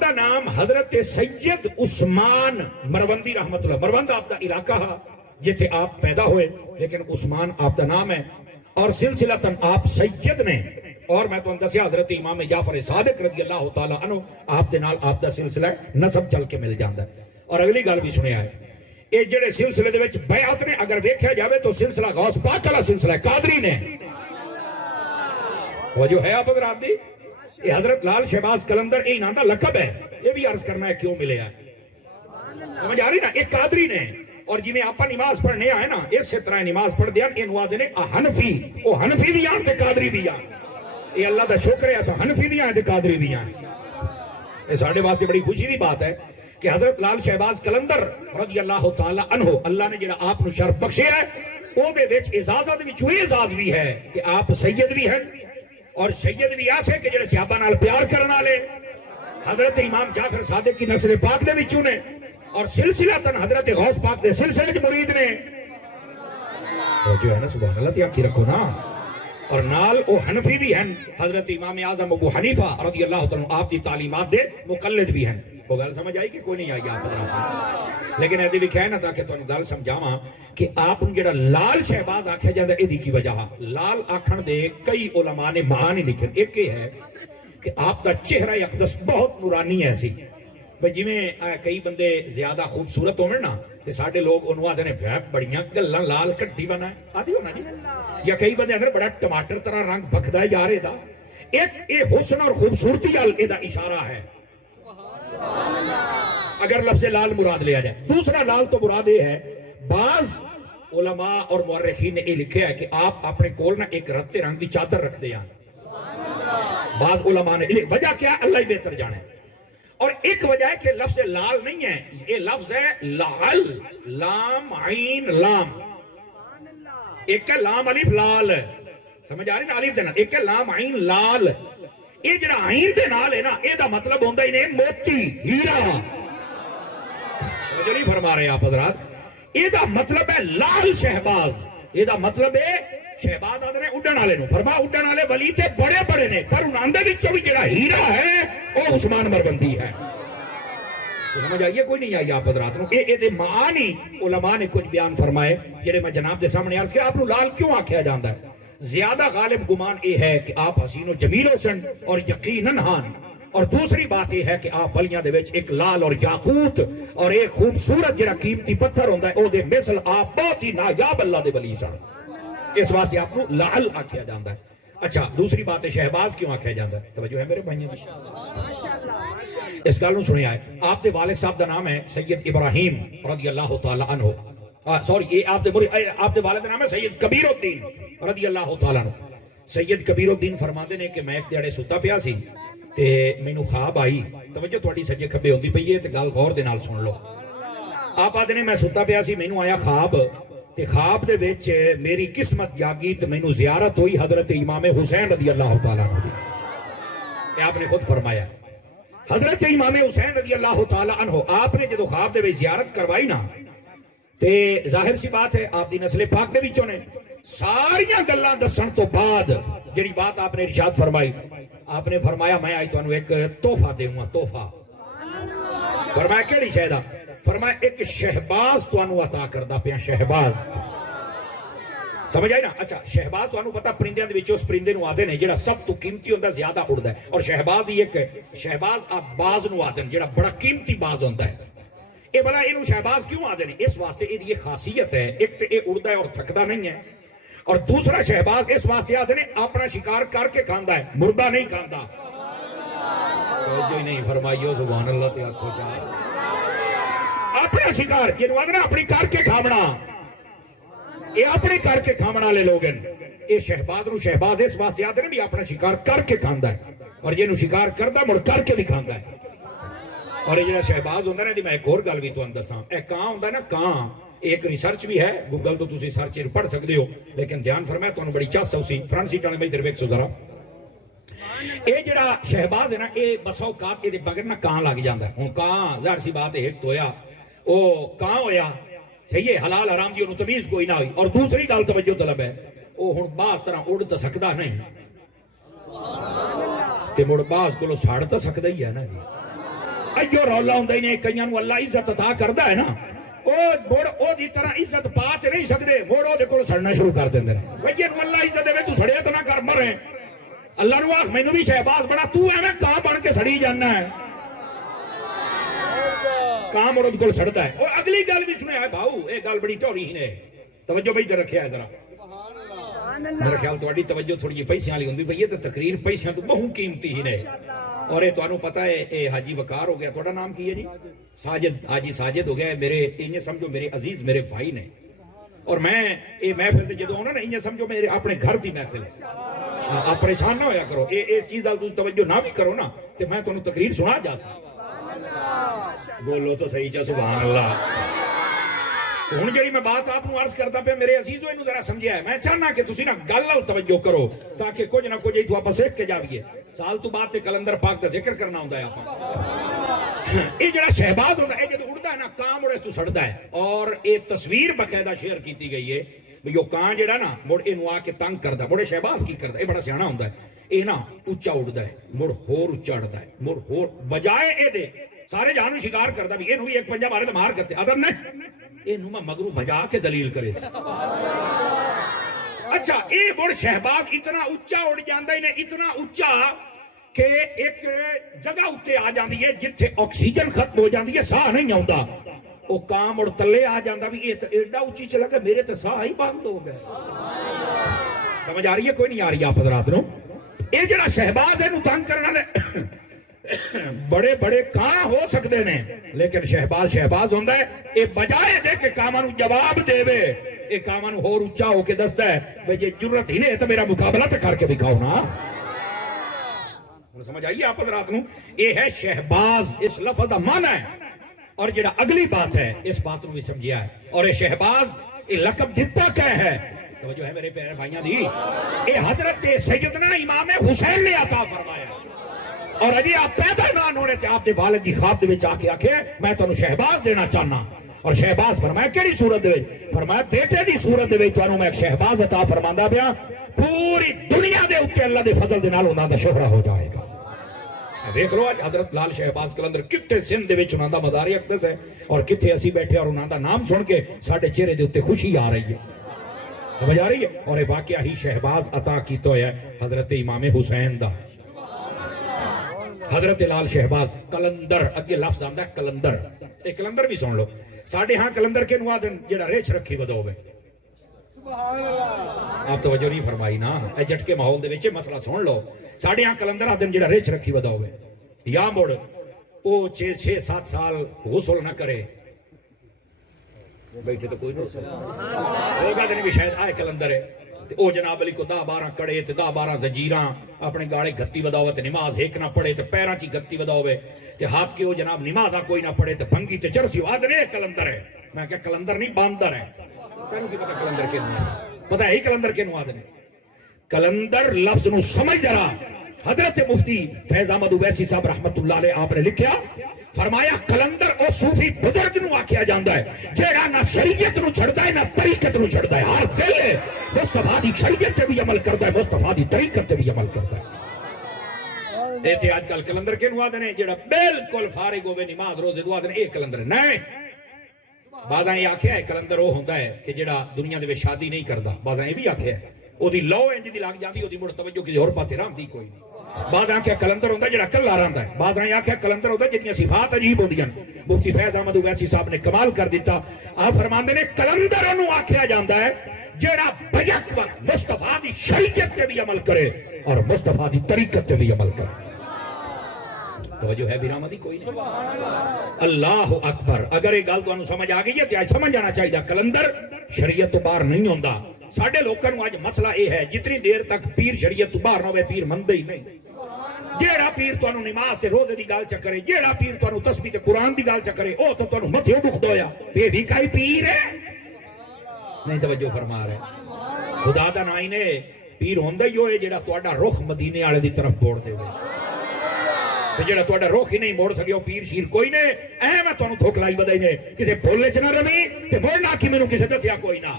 دا نام حضرت سید عثمان مروندی رحمت اللہ. مروند آپ دا علاقہ جتے آپ پیدا ہوئے, لیکن عثمان آپ دا نام ہے, اور سلسلتاً آپ سید نے. اور میں تو دسیا حضرت امام جعفر صادق رضی اللہ تعالیٰ عنہ آپ دے نال آپ دا سلسلہ نسب چل کے مل جاندہ ہے. اور اگلی گل بھی سنیا ہے, اے جڑے سلسلے دے وچ بیعت نے اگر دیکھا جاوے تو سلسلہ غوث پاک والا سلسلہ ہے, قادری نے. وہ جو ہے آپ اگر آپ دی یہ حضرت لال شہباز قلندر اے انہاں دا لقب ہے. یہ بھی عرض کرنا ہے کیوں ملے ہے, سمجھ آ رہی نا, ایک قادری نے. اور جی میں آپ نماز پڑھنے آئے نا اس طرح نماز پڑھ دیا ان وعدے نے حنفی, وہ حنفی بھی آن تے قادری بھی آن. یہ اللہ دا شکر ہے ایسا حنفی بھی آن تے قادری بھی آن. یہ ساڑھے واسطے بڑی خوشی بھی بات ہے کہ حضرت لال شہباز قلندر رضی اللہ تعالیٰ عنہ اللہ نے جڑا آپ نو شرف بخشے ہے وہ دے وچ اعزازت وچ وہی اعزاز بھی ہے کہ آپ سید بھی ہیں, اور سید بھی ایسے کہ جڑے صحابہ نال پیار کرنا لے حضرت امام جعفر صادق کی نسل پاک دے وچوں نے, اور سلسلہ تن حضرت غوث پاک دے سلسلے کے مرید نے. تو جو ہے نا سبحان اللہ تی آنکھی رکھو نا. اور نال او حنفی بھی ہیں, حضرت امام اعظم ابو حنیفہ رضی اللہ تعالیٰ آپ دی تعلیمات دے مقلد بھی ہیں. وہ گل سمجھ آئی کہ کوئی نہیں آئی آپ حضرات؟ لیکن ایدی لکھا ہے نا تاکہ تو گل سمجھاواں کہ آپ جڑا لال شہباز آکھیا جاندہ ایدی کی وجہ لال آکھن دے کئی علماء نے معانی لکھن. ایک یہ ہے کہ آپ دا چہرہ اقدس بہت نورانی ہے سی. جی میں کئی بندے زیادہ خوبصورت ہوئے نا تے ساڑھے لوگ انہوں آدھے نے بڑیاں گلن لال کٹی بنا ہے آدھی ہونا جی, یا کئی بندے اگر بڑا ٹماٹر طرح رنگ بکھدا ہے جا رہے دا. ایک اے حسن اور خوبصورتی اے دا اشارہ ہے اگر لفظ لال مراد لیا جائے. دوسرا لال تو مراد یہ ہے, بعض علماء اور مورخین نے یہ لکھا ہے کہ آپ اپنے کول نہ ایک رتے رنگ دی چادر رکھ دیا. بعض علماء نے وجہ کیا اللہ ہی بہتر جانے. اور ایک وجہ ہے کہ لفظ لال نہیں ہے, یہ لفظ ہے لعل, لام عین لام. ایک ہے لام الف لال, سمجھ آ رہی نا, الف دینا. ایک ہے لام عین لال. یہ جڑا عین دے نال ہے نا یہ دا مطلب ہوندہ ہی نہیں موتی ہیرا. جو نہیں فرما رہے آپ حضرات, یہ دا مطلب ہے لال شہباز. یہ دا مطلب ہے شہباز آدھے اڈن آلے نو. فرما اڈن آلے ولی تے بڑے بڑے نے, پر انہاں دے وچوں بھی جڑا ہیرا ہے وہ عثمان مروندی ہے. تو سمجھ آئیے کوئی نہیں آئی آپ حضرات نو. اے دے معانی علماء نے کچھ بیان فرمائے جڑے میں جناب دے سامنے عرض کیا. آپ نو لال کیوں آکھیا جاندا ہے؟ زیادہ غالب گمان یہ ہے کہ آپ حسین و جمیل حسن اور یقیناً ہان. اور دوسری بات یہ ہے کہ آپ ولیاں دے وچ ایک لال اور یاقوت اور ایک خوبصورت جڑا قیمتی پتھر ہوندا ہے او دے مثل آپ بہت ہی نایاب اللہ دے ولی سن. اس واسطے آپ کو لعل آکھیا جاندا ہے. اچھا دوسری بات ہے شہباز کیوں آکھیا جاندا ہے؟ توجہ ہے میرے بھائیوں؟ اس گل نوں سنیا ہے. آپ دے والد صاحب دا نام ہے سید ابراہیم رضی اللہ تعالی عنہ. سوری یہ آپ دے والد نام ہے سید کبیر الدین رضی اللہ تعالیٰ عنہ. سید کبیر الدین فرماندے نے کہ میں ایک دیڑے ستا پیا سی تے مینوں خواب آئی. توجہ تھوڑی سجے کھبے ہوندی پئی ہے تے گل غور دے نال سن لو. آپ آدھے نے میں ستا پیا سی, مینوں آیا خواب تے خواب دے وچ میری قسمت جاگی تے مینوں زیارت ہوئی حضرت امام حسین رضی اللہ تعالیٰ عنہ دی. کہ آپ نے خود فرمایا حضرت امام حسین رضی اللہ تعالیٰ عنہ آپ نے جدو خواب دے وچ زیارت کروائی نا تے ظاہر سی بات ہے آپ دی نسل پاک دے وچوں نے ساریاں گلاں دسن تو بعد جڑی بات آپ نے ارشاد فرمائی, آپ نے فرمایا میں آئی تانوں ایک تحفہ دوں گا. تحفہ فرمایا کیڑی شے دا؟ فرمایا ایک شہباز تانوں عطا کردا پیا. شہباز سمجھ آئی نا؟ اچھا شہباز تانوں پتہ پرندیاں دے وچوں اس پرندے نوں آدھے نے جڑا سب تو قیمتی ہوندا زیادہ اڑدا ہے, اور شہباز ہی ایک شہباز آپ باز نوں آدھے جڑا بڑا قیمتی باز ہوندا ہے. اے بلا انہوں شہباز کیوں آدھے نہیں؟ اس واسطے یہ خاصیت ہے, ایک تو یہ اڑدا ہے اور تھکدا نہیں ہے, اور دوسرا شہباز اس واسطے آدھے نے اپنا شکار کر کے کھاندا ہے, مردہ نہیں کھاندا. توجہ نہیں فرمائیو سبحان اللہ تے آکھو چاہے اپنا شکار یہ آدھے نا اپنی کر کے کھامنا, یہ اپنی کر کے کھامنا لے لوگ. یہ شہباز نو شہباز اس واسطے آدھے نے بھی اپنا شکار کر کے کھاندا ہے, اور یہ نو شکار کردا مڑ کر کے بھی کھاندا ہے. اور یہ جڑا شہباز ہوندہ نا دی میں ایک اور گل بھی تو اندساں, اے کان ہوندہ نا کان, ایک ریسرچ بھی ہے گوگل تو تسی سرچ پڑھ سکتے ہو, لیکن دھیان فرمائے تو بڑی چاس سی فرنٹ سیٹ والے میں ادھر ویکھ سو ذرا. اے جڑا شہباز ہے نا اے بسا اوقات اے دے بغیر نا کان لگ جاندا ہے. ہن کان ظاہر سی بات ہے ایک تو ہویا او کان ہویا صحیح ہے, حلال حرام دی انہوں تمیز کوئی نہ ہوئی. اور دوسری گل توجہ طلب ہے او ہن باز طرح اڑ تو سکدا نہیں تے مڑ باز کولو سڑ تو سکدا ہی ہے نا. ایو رولا ہوندا ہی نہیں کئیاں نوں اللہ عزت عطا کردا ہے نا او مڑ او دی طرح عزت پا تے نہیں سکدے مڑ او دے کول سڑنا شروع کر دیندے نے بھئی جے اللہ عزت دے تو سڑیا تے نہ کر مرے اللہ نو آکھ مینوں بھی شہباز بنا تو ایویں کاں بن کے سڑی جانا ہے کاں مڑ دے کول سڑدا ہے اور اگلی گل بھی سنے ہے بھاؤ اے گل بڑی ٹوڑی ہی نے توجہ بھائی ادھر رکھیا ہے ذرا میرا خیال تہاڈی توجہ تھوڑی جی پیسے والی ہوندی بھئی یہ تے تقریر پیسے تو بہت قیمتی ہی نے اور یہ تانوں پتہ ہے اے حاجی وقار ہو گیا تہاڈا نام کی ہے جی ساجد حاجی ساجد ہو گیا میرے انہیں سمجھو میرے عزیز میرے بھائی نے اور میں یہ محفل تے جدوں آنا نا انہیں سمجھو میرے اپنے گھر دی محفل ہے آپ پریشان نہ ہویا کرو اس چیز وال توجہ نہ بھی کرو نا تے میں تانوں تقریر سنا جا سکتا بولو تو صحیح چا سبحان اللہ ہن جڑی میں بات آپ کو عرض کرتا پیا میرے عزیزو اینو ذرا سمجھیا ہے میں چاہنا کہ تسی نا گل نال توجہ کرو تاکہ کچھ نہ کچھ تو آپ سیکھ کے جاویے سال تو بعد تے کلندر پاک دا ذکر کرنا ہوندا ہے آپ یہ جڑا شہباز ہوندا ہے جدوں اڑدا ہے نا کاں مڑ اس تو سڑدا ہے اور یہ تصویر باقاعدہ شیئر کیتی گئی ہے بھئی وہ کاں جڑا نا مڑ اینو آ کے تنگ کردا مڑ شہباز کی کردا اے بڑا سیاںا ہوندا ہے اے نا اونچا اڑدا ہے مڑ ہور اونچا اڑدا ہے مڑ ہور بجائے اے دے سارے جہان شکار کردا بھی اینو بھی ایک پنجا مارے تے مار کرتے ادب نہیں اینو میں مگرو بجا کے ذلیل کرے اچھا اے مڑ شہباز اتنا اونچا اڑ جاندا ہی نے اتنا اونچا کہ ایک جگہ اتے آ جاندی ہے جتھے آکسیجن ختم ہو جاندی ہے ساہ نہیں آوندا او کام اور تلے آ جاندا بھی ایڈا اونچی چلا کہ میرے تے ساہ ہی بند ہو گئے سمجھ آ رہی ہے کوئی نہیں آ رہی آپ حضرات نو اے جڑا شہباز ہے نو تنگ کرنا نے بڑے بڑے کاں ہو سکتے نے لیکن شہباز شہباز ہوندا ہے اے بجائے دے کہ کاماں نو جواب دے وے اے کاماں نو ہور اونچا ہو کے دسدا ہے بھئی جے جرت ہی نے تے میرا مقابلہ تے کر کے دکھاؤ نا سمجھ آئیے آپ حضرات نو یہ ہے شہباز اس لفظ دا معنی ہے اور جڑا اگلی بات ہے اس بات نو بھی سمجھیا ہے اور یہ شہباز یہ لقب دتا کیا ہے توجہ ہے میرے پیارے بھائیاں دی یہ حضرت سیدنا امام حسین نے عطا فرمایا اور اجے آپ پیدا نہ ہونے تے آپ دے والد دی خواب دے وچ آ کے آکھے میں تانوں شہباز دینا چاہنا اور شہباز فرمایا کیڑی صورت دے وچ فرمایا بیٹے دی صورت دے وچ تانوں میں ایک شہباز عطا فرماندا پیا پوری دنیا دے اوپر اللہ دے فضل دے نال انہاں دا شہرہ ہو جائے گا دیکھ لو آج حضرت لال شہباز کلندر کتے سندھ دے وچ انہاں دا مزار اقدس ہے اور کتے اسی بیٹھے اور انہاں دا نام سن کے ساڈے چہرے دے اوتے خوشی آ رہی ہے سمجھ آ رہی ہے اور یہ واقعہ ہی شہباز عطا کیتا ہے حضرت امام حسین دا حضرت لال شہباز کلندر اگے لفظ آندا ہے کلندر ایک کلندر بھی سن لو ساڈے ہاں کلندر کے نو آدن جڑا ریچھ رکھی وداوے آپ توجہ نہیں فرمائی نا اے جٹ کے ماحول دے وچ مسئلہ سن لو ساڈے ہاں کلندر آدن جڑا ریچھ رکھی وداوے یا مڑ او 6-7 سال غسل نہ کرے بیٹھے تو کوئی نہیں ہوگا دن بھی شاید آئے کلندر ہے او جناب علی کو 10-12 کڑے تے 10-12 زنجیراں اپنے گاڑے گھتی وداوے تے نماز ایک نہ پڑھے تے پیراں چی گھتی وداوے تے ہاتھ کے او جناب نمازا کوئی نہ پڑھے تے بھنگی تے چرسی آدن ہے کلندر ہے میں کہا کلندر نہیں باندر ہے کہنوں کی پتہ کلندر کے نو پتہ ہے ہی کلندر کے نو آدن ہے کلندر لفظ نو سمجھ جرا حضرت مفتی فیض احمد اویسی صاحب رحمت اللہ علیہ آپ نے لکھیا فرمایا کلندر او صوفی بزرگ نو آکھیا جاندا ہے جیڑا نہ شریعت نو چھڑدا ہے نہ طریقت نو چھڑدا ہے ہر ویلے مصطفیٰ دی شریعت تے بھی عمل کردا ہے مصطفیٰ دی طریقت تے بھی عمل کردا ہے تے آج کل کلندر کے نو آدن ہے جیڑا بالکل فارغ ہوے نماز روزے دو آدن اے کلندر نہیں بعضاں یہ آکھیا ہے کلندر او ہوندا ہے کہ جیڑا دنیا دے وچ شادی نہیں کردا بعضاں یہ بھی آکھیا ہے او دی لو انج دی لگ جاندی او دی مڑ توجہ کسی اور پاسے رہندی کوئی نہیں بعض آنکھیں کلندر ہوندہ جڑا کلا رہندا ہے بعض آنکھیں کلندر ہوندہ جتنی صفات عجیب ہوندی ہیں مفتی فیض احمد اویسی صاحب نے کمال کر دیتا آپ فرماندے نے کلندر انہوں آکھیا جاندا ہے جڑا بیک وقت مصطفیٰ دی شریعت تے بھی عمل کرے اور مصطفیٰ دی طریقت تے بھی عمل کرے توجہ ہے برامدی کوئی نہیں اللہ اکبر اگر یہ گل تانوں سمجھ آ گئی ہے تو سمجھ آنا چاہیے کلندر شریعت تو باہر نہیں ہوندا ساڈے لوکاں نوں اج مسئلہ یہ ہے جتنی دیر تک پیر شریعت تو باہر نہ ہوے پیر مندے ہی نہیں جیڑا پیر تانوں نماز تے روزے دی گل چ کرے جیڑا پیر تانوں تسبیح تے قرآن دی گل چ کرے او تو تانوں متھے دکھ دویا اے بھی کئی پیر ہے نہیں توجہ فرما رہے خدا دا نام نے پیر ہوندا ہی ہوئے جیڑا تہاڈا رخ مدینے والے دی طرف موڑ دے تے جیڑا تہاڈا رخ ہی نہیں موڑ سکیا پیر شیر کوئی نے اے میں تانوں تھوک لائی بدائی نے کسے بھولے چ نہ روی تے مڑنا کی مینوں کسے دسیا کوئی نہ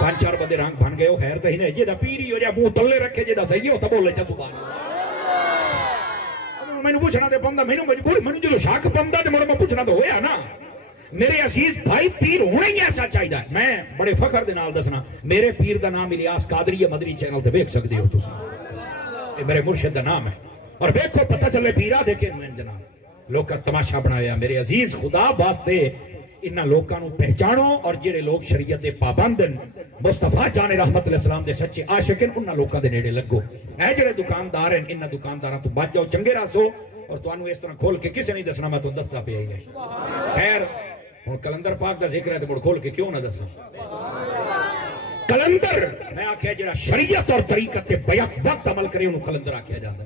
5-4 بندے رنگ بن گئے ہو خیر تے ہی نے جیڑا پیر ہی ہو جا منہ تلے رکھے جیڑا صحیح ہو تے بولے چ زبان مینوں پوچھنا تے پوندا مینوں مجبور مینوں جو شک پوندا تے مڑ میں پوچھنا تو ہویا نا میرے عزیز بھائی پیر ہونا ہی ایسا چاہیے میں بڑے فخر دے نال دسنا میرے پیر دا نام الیاس قادری مدنی چینل تے ویکھ سکدے ہو تسی یہ میرے مرشد دا نام ہے اور ویکھو پتہ چلے پیرا دے کے میں جناب لوکاں تماشا بنایا میرے عزیز خدا واسطے انہاں لوکاں نو پہچانو اور جڑے لوگ شریعت دے پابند مصطفیٰ جان رحمت علیہ السلام دے سچے عاشق ہیں انہاں لوکاں دے نیڑے لگو اے جڑے دکاندار ہیں انہاں دکانداراں تو بچ جاؤ چنگے راسو اور تانوں اس طرح کھول کے کسے نہیں دسنا میں تو دسدا پیا ہی نہیں خیر ہن کلندر پاک دا ذکر ہے تے مڑ کھول کے کیوں نہ دساں کلندر میں آکھیا جڑا شریعت اور طریقت تے بیک وقت عمل کرے انہوں کلندر آکھیا جاندا